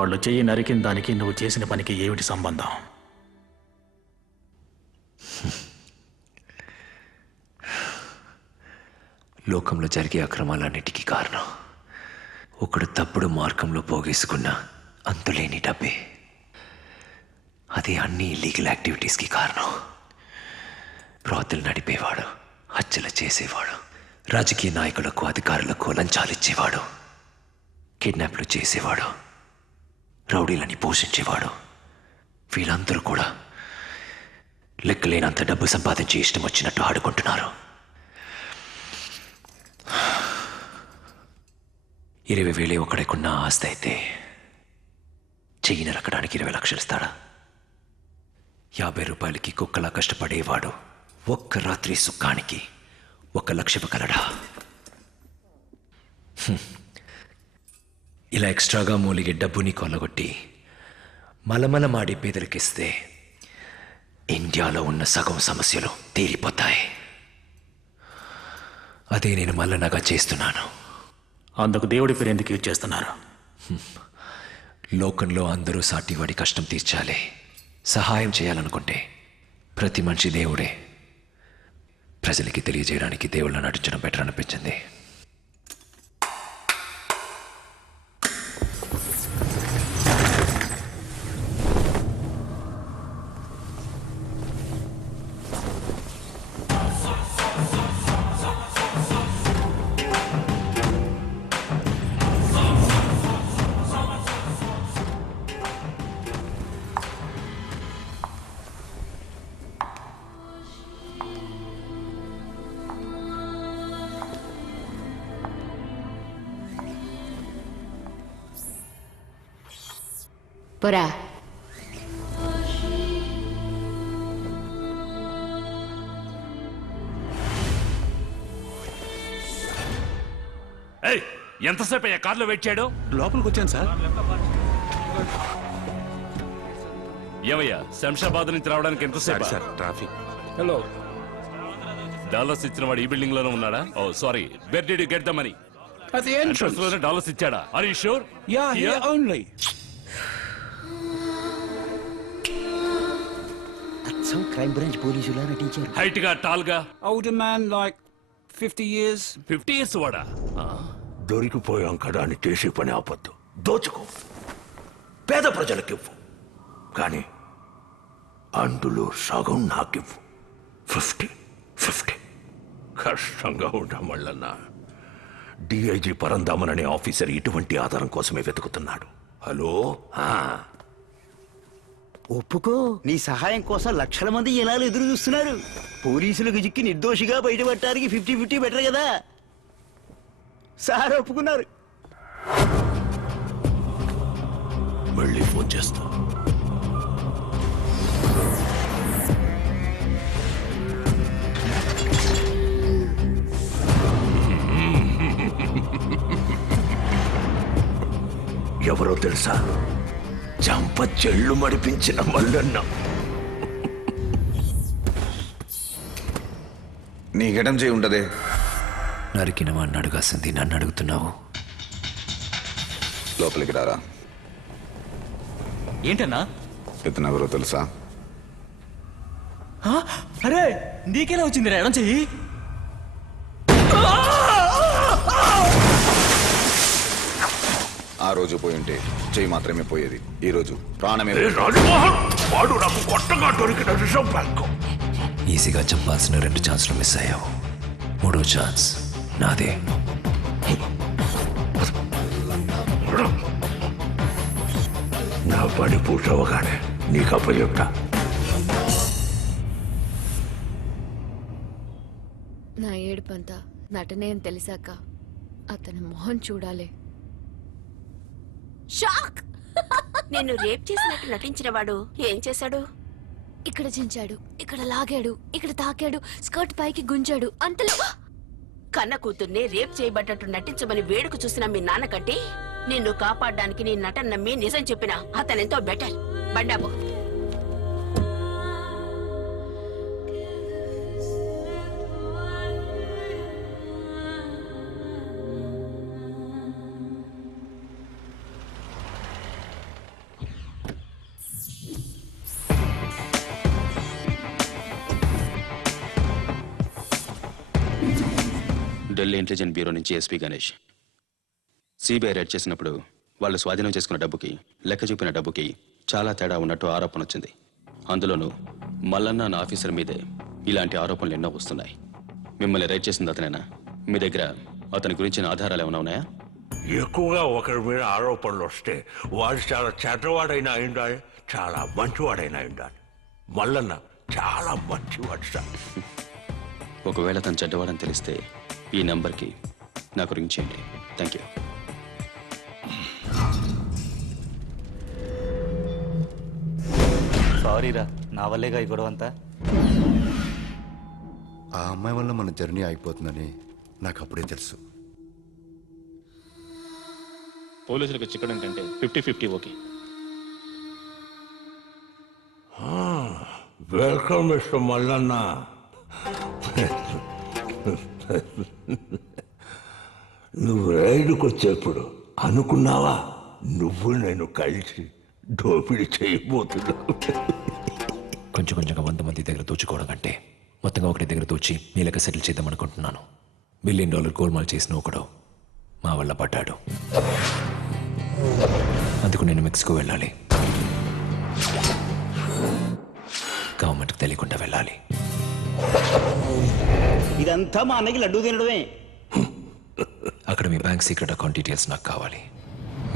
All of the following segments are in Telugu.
వాళ్ళు చెయ్యి నరికిన దానికి నువ్వు చేసిన పనికి ఏమిటి సంబంధం? లోకంలో జరిగే అక్రమాలన్నిటికీ కారణం ఒకడు తప్పుడు మార్గంలో పోగేసుకున్న అంతులేని డబ్బే. అదే అన్ని ఇల్లీగల్ యాక్టివిటీస్కి కారణం. బ్రాతులు నడిపేవాడు, హత్యలు చేసేవాడు, రాజకీయ నాయకులకు అధికారులకు లంచాలిచ్చేవాడు, కిడ్నాప్లు చేసేవాడు, రౌడీలని పోషించేవాడు, వీళ్ళందరూ కూడా లెక్కలేనంత డబ్బు సంపాదించి ఇష్టం వచ్చినట్టు ఆడుకుంటున్నారు. 20,000 ఒకడికున్న ఆస్తి అయితే చెయ్యి నరకడానికి 20 లక్షలు ఇస్తాడా? 50 రూపాయలకి కుక్కలా కష్టపడేవాడు ఒక్క రాత్రి సుఖానికి 1 లక్ష ఇవ్వగలడా? ఇలా ఎక్స్ట్రాగా మూలిగే డబ్బుని కొల్లగొట్టి మలమలమాడి పేదలకిస్తే ఇండియాలో ఉన్న సగం సమస్యలు తీరిపోతాయి. అదే నేను మల్లనగా చేస్తున్నాను. అందుకు దేవుడి పేరు ఎందుకు యూజ్ చేస్తున్నారు? లోకంలో అందరూ సాటివాడి కష్టం తీర్చాలి, సహాయం చేయాలనుకుంటే ప్రతి మనిషి దేవుడే. ప్రజలకి తెలియజేయడానికి దేవుళ్ళ నటించడం బెటర్ అనిపించింది. పోరా. ఎంతసేపు అయ్యా కార్లో వెయిట్ చేయడం? లోపలికి వచ్చాను సార్. ఏమయ్యా శంషాబాద్ నుంచి రావడానికి ఎంతసేపు సార్ ట్రాఫిక్. హలో, డాలర్స్ ఇచ్చిన వాడు ఈ బిల్డింగ్ లోనే ఉన్నాడా? Oh sorry, where did you get the money? At the entrance. Dollars ఇచ్చాడా? Are you sure? Yeah, here only. అచ్చం క్రైమ్ బ్రాంచ్ పోలీసులా నటించారు. హైట్ గా, టాల్ గా. Older man like 50 years. 50 years వాడా? దొరికిపోయాం కదా అని చేసే పని ఆపద్దు. దోచుకో, పేద ప్రజలకివ్వు, కానీ అందులో సగం నాకివ్వు. 50-50. కష్టంగా ఉంటాం మళ్ళన్నా. డిఐజీ పరందామన్ అనే ఆఫీసర్ ఇటువంటి ఆధారం కోసమే వెతుకుతున్నాడు. హలో, ఒప్పుకో, నీ సహాయం కోసం లక్షల మంది జనాలు ఎదురు చూస్తున్నారు. పోలీసులకు చిక్కి నిర్దోషిగా బయటపడటానికి 50-50 బెటర్ కదా. సార్ ఒప్పుకున్నారు. మళ్ళీ ఫోన్ చేస్తా. ఎవరో తెలుసా? చంప చెళ్ళు మడిపించిన మల్లన్న. నీకెటం చేయి ఉంటదే? నరికిన వాడిని అడగాల్సింది నన్ను అడుగుతున్నావు. లోపలికి రారా. ఏంటన్నా? ఇతను ఎవరో తెలుసా? అరే నీకేలా వచ్చింది ఎడం చెయ్యి? ఆ రోజు పోయి ఉంటే చెయ్యి మాత్రమే పోయేది. ఈ రోజు ప్రాణమే. వాడు నాకు కొత్తగా దొరికిన రిజర్వ్ బ్యాంక్. ఈజీగా చంపాల్సిన 2 ఛాన్స్లు మిస్ అయ్యావు. 3వ ఛాన్స్ నాదే. నా పని పూర్తవగానే నీకు అప్పచెప్తా. నా ఏడుపంతా నటనే అని తెలిసాక అతని మొహం చూడాలి. షాక్! నిన్ను రేప్ చేసినట్టు నటించిన వాడు ఏం చేశాడు? ఇక్కడ చించాడు, ఇక్కడ లాగాడు, ఇక్కడ తాకాడు, స్కర్ట్ పైకి గుంజాడు. అంతలో కన్న కూతుర్ని రేప్ చేయబడ్డట్టు నటించమని వేడుక చూసిన మీ నాన్న కంటే నిన్ను కాపాడడానికి నీ నటన నమ్మి నిజం చెప్పిన అతనెంతో బెటర్. బండాబు, ఢిల్లీ ఇంటెలిజెన్స్ బ్యూరో నుంచి ఎస్పీ గణేష్. సిబిఐ రైడ్ చేసినప్పుడు వాళ్ళు స్వాధీనం చేసుకున్న డబ్బుకి, లెక్క చూపిన డబ్బుకి చాలా తేడా ఉన్నట్టు ఆరోపణ వచ్చింది. అందులోనూ మల్లన్న అన్న ఆఫీసర్ మీదే ఇలాంటి ఆరోపణలు ఎన్నో వస్తున్నాయి. మిమ్మల్ని రైడ్ చేసింది అతనేనా? మీ దగ్గర అతని గురించిన ఆధారాలు ఏమైనా ఉన్నాయా? ఎక్కువగా ఒకరి మీద ఆరోపణలు వస్తే వాడు చాలా చెడ్డవాడైనా అయిండాలి, చాలా మంచివాడైనా అయిండాలి. మల్లన్న చాలా మంచివాడు సార్. ఒకవేళ తను చెడ్డవాడని తెలిస్తే ఈ నెంబర్కి నాకు రింగ్ చేయండి. Thank you. సారీరా, నా వల్లేగా ఈ గొడవ అంతా. ఆ అమ్మాయి వల్ల మన జర్నీ అయిపోతుందని నాకు అప్పుడే తెలుసు. పోలీసులకు చిక్కడం కంటే 50-50 ఓకే. Welcome mister Mallanna. నువ్వు రైలుకు వచ్చేప్పుడు అనుకున్నావా నువ్వు నేను కలిసి దోపిడీ చేయబోతున్నావు? కొంచెం కొంచెంగా 100 మంది దగ్గర దోచుకోవడం కంటే మొత్తంగా ఒకటి దగ్గర దోచి మీ లెక్క సెటిల్ చేద్దాం అనుకుంటున్నాను. $1 బిలియన్ గోల్మాల్ చేసిన ఒకడు మా వల్ల పడ్డాడు. అందుకు నేను మెక్సికో వెళ్ళాలి. గవర్నమెంట్కి తెలియకుండా వెళ్ళాలి. ఇదంతా మా అన్నకి లడ్డూ తినడమే. అక్కడ మీ బ్యాంక్ సీక్రెట్ అకౌంట్ డీటెయిల్స్ నాకు కావాలి.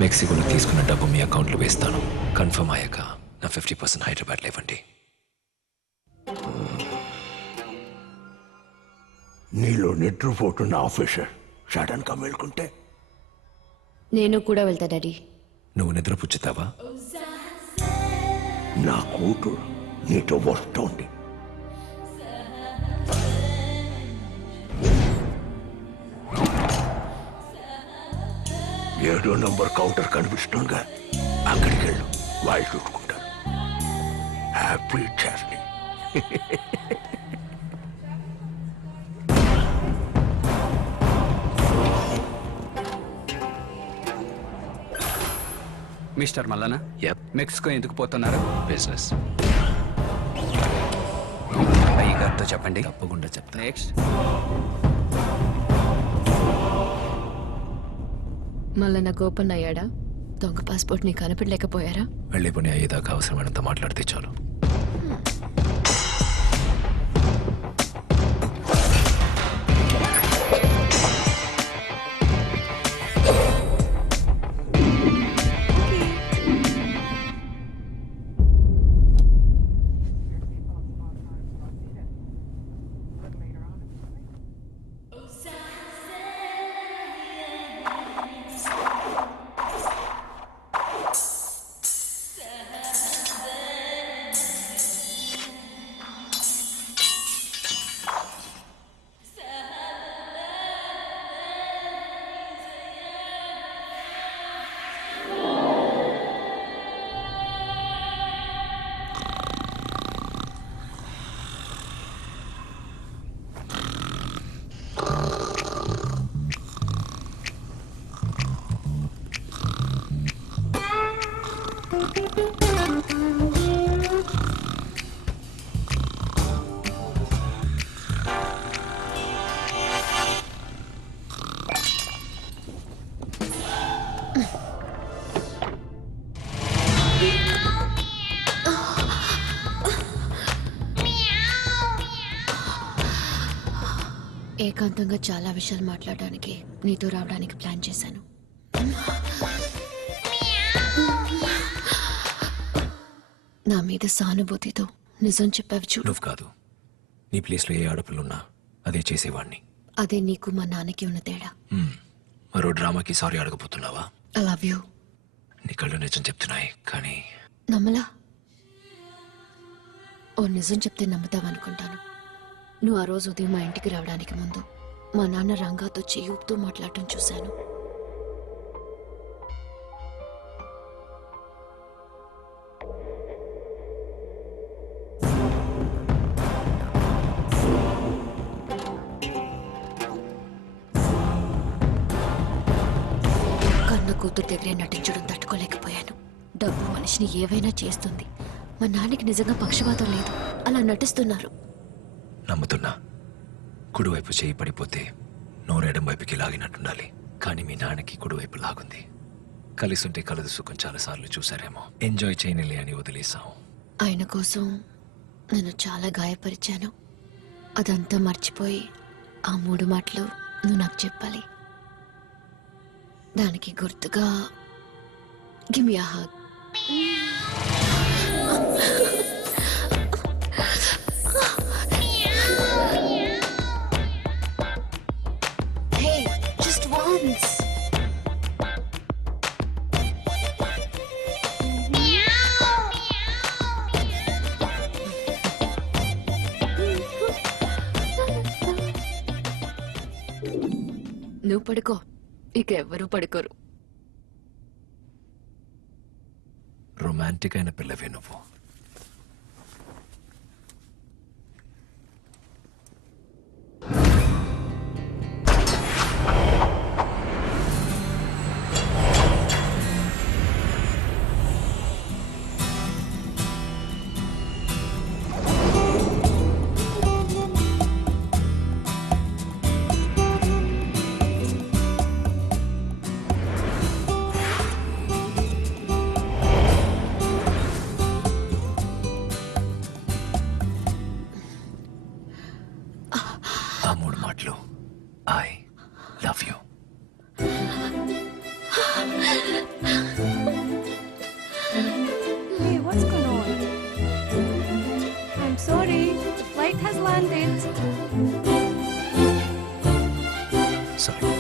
మెక్సికోలో తీసుకున్న డబ్బు మీ అకౌంట్లో వేస్తాను. కన్ఫర్మ్ అయ్యాక నా 50% హైదరాబాద్లో ఇవ్వండి. నీలో నిద్రపోతున్న ఆఫీసర్ సడన్ గా మేల్కుంటే నేను కూడా వెళ్తా డాడీ. నువ్వు నిద్రపుచ్చుతావా? నా కూతురు నీతో వస్తోంది. 7వ నంబర్ కౌంటర్ కనిపిస్తుందిగా, అక్కడికి వెళ్ళు, వాళ్ళు చూసుకుంటారు. Happy journey. Mister Mallanna, yup. Mexico ఎందుకు పోతున్నారు? బిజినెస్. అయ్యగారితో చెప్పండి. తప్పకుండా చెప్తా. నెక్స్ట్. మళ్ళా గోపన్ అయ్యాడా? దొంగ పాస్పోర్ట్ ని కనిపెట్టలేకపోయారా? వెళ్ళే పని అయ్యేదాకా అవసరమైనంత మాట్లాడితే చాలు. ఏకాంతంగా చాలా విషయాలు మాట్లాడడానికి నీతో రావడానికి ప్లాన్ చేశాను. నా మీద సానుభూతితో నిజం చెప్పావు చూడు. నువ్వు కాదు, నీ ప్లేస్లో ఏ ఆడపిల్లున్నా అదే చేసేవాడిని. అదే నీకు మా నాన్నకి ఉన్న తేడా. మరో డ్రామాకి సారీ అడగబోతున్నావా? I love you. నీ కళ్ళు నిజం చెప్తున్నాయి, కానీ నమ్మలా? ఓ నిజం చెప్తే నమ్ముతావనుకుంటాను. నువ్వు ఆ రోజు ఉదయం మా ఇంటికి రావడానికి ముందు మా నాన్న రంగాతో చెయ్యూపుతూ మాట్లాడటం చూశాను. కన్న కూతురు దగ్గరే నటించడం తట్టుకోలేకపోయాను. డబ్బు మనిషిని ఏవైనా చేస్తుంది. మా నాన్నకి నిజంగా పక్షపాతం లేదు, అలా నటిస్తున్నారు. నమ్ముతున్నా. కుడివైపు చేయి పడిపోతే నోరెడం వైపుకి లాగినట్టుండాలి, కానీ మీ నాన్నకి కుడివైపు లాగుంది. కలిసి ఉంటే కలదు సుఖం చాలాసార్లు చూసారేమో. ఎంజాయ్ చేయనిలే అని వదిలేసాం. ఆయన కోసం నన్ను చాలా గాయపరిచాను. అదంతా మర్చిపోయి ఆ 3 మాటలు నువ్వు నాకు చెప్పాలి. దానికి గుర్తుగా give me a hug. Hey, just once. నువ్వు పడుకో, ఇక ఎవ్వరూ పడుకోరు. రొమాంటిక్ అయిన పిల్లవే నువ్వు. ఆ 3 మాటలు I love you. Hey, what's going on? I'm sorry, the flight has landed. Sorry.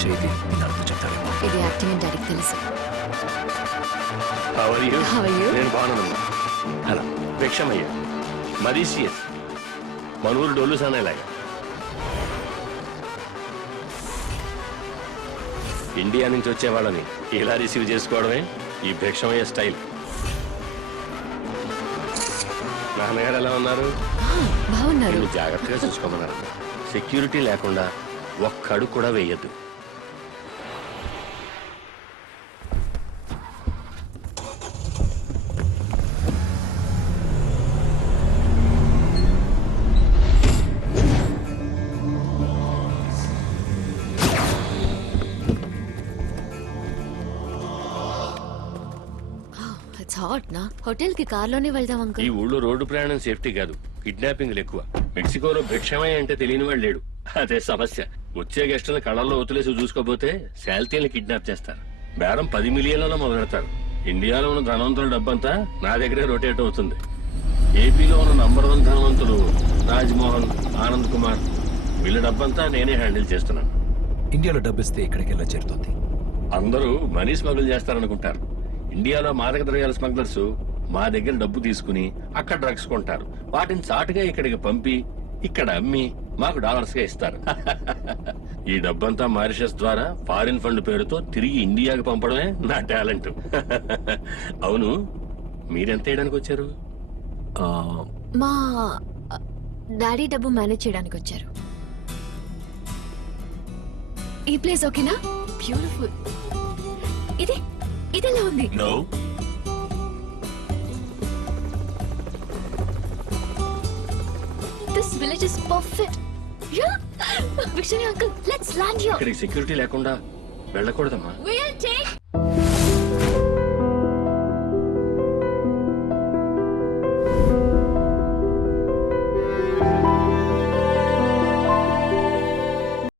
చేతి మీ నాన్నతో చెప్తాడేమో. ఇది యాక్టింగ్ అని డాడీకి తెలుసు. How are you? How are you? నేను బాగున్నాను. అలా భిక్షమయ్య మరీషియస్ మనూరు డొల్లు సానేలాగా ఇండియా నుంచి వచ్చే వాళ్ళని ఇలా రిసీవ్ చేసుకోవడమే ఈ భిక్షమయ్య స్టైల్. నాన్నగారు ఎలా ఉన్నారు? బాగున్నారు. మీరు జాగ్రత్తగా చూసుకోమన్నారు. సెక్యూరిటీ లేకుండా ఒక్క అడుగు కూడా వేయద్దు. ఇట్స్ హాట్ నా. హోటల్ కి కార్లోనే వెళ్దాం ఈ అంకుల్. ఊళ్ళో రోడ్డు ప్రయాణం సేఫ్టీ కాదు, కిడ్నాపింగ్లు ఎక్కువ. మెక్సికోలో భిక్షమయ్య అంటే తెలియని వాడు లేడు. అదే సమస్య. వచ్చే గెస్టులను కళ్ళల్లో వదిలేసి చూసుకోపోతే శాల్తీని కిడ్నాప్ చేస్తారు. బేరం 10 మిలియన్లలో మొదలెడతారు. ఇండియాలో ఉన్న ధనవంతుల డబ్బంతా నా దగ్గరే రొటేట్ అవుతుంది. ఏపీలో ఉన్న నంబర్ 1 ధనవంతులు రాజ్మోహన్, ఆనంద్ కుమార్, వీళ్ళ డబ్బంతా నేనే హ్యాండిల్ చేస్తున్నాను. ఇండియాలో డబ్బిస్తే ఇక్కడికి ఎలా చేరుతుంది? అందరూ మనీ స్మగుల్ చేస్తారనుకుంటారు. ఇండియాలో మాదక ద్రవ్యాల స్మగ్లర్స్ మా దగ్గర డబ్బు తీసుకుని అక్కడ డ్రగ్స్ కొంటారు. వాటిని చాటుగా ఇక్కడికి పంపి ఇక్కడ అమ్మి మాకు డాలర్స్ గా ఇస్తారు. ఈ డబ్బంతా మారిషస్ ద్వారా ఫారిన్ ఫండ్ పేరుతో తిరిగి ఇండియాకి పంపడమే నా టాలెంట్. అవును, మీరెంత వేయడానికి వచ్చారు? మా డాడీ డబ్బు మేనేజ్ చేయడానికి వచ్చారు. ఈ ప్లేస్ ఓకేనా? బ్యూటిఫుల్. ఇది ఇదెలా ఉంది? No. This village is perfect. Yeah. Vishnu uncle, let's land here. ఇక్కడికి సెక్యూరిటీ లేకుండా వెళ్ళకూడదమ్మా. We'll take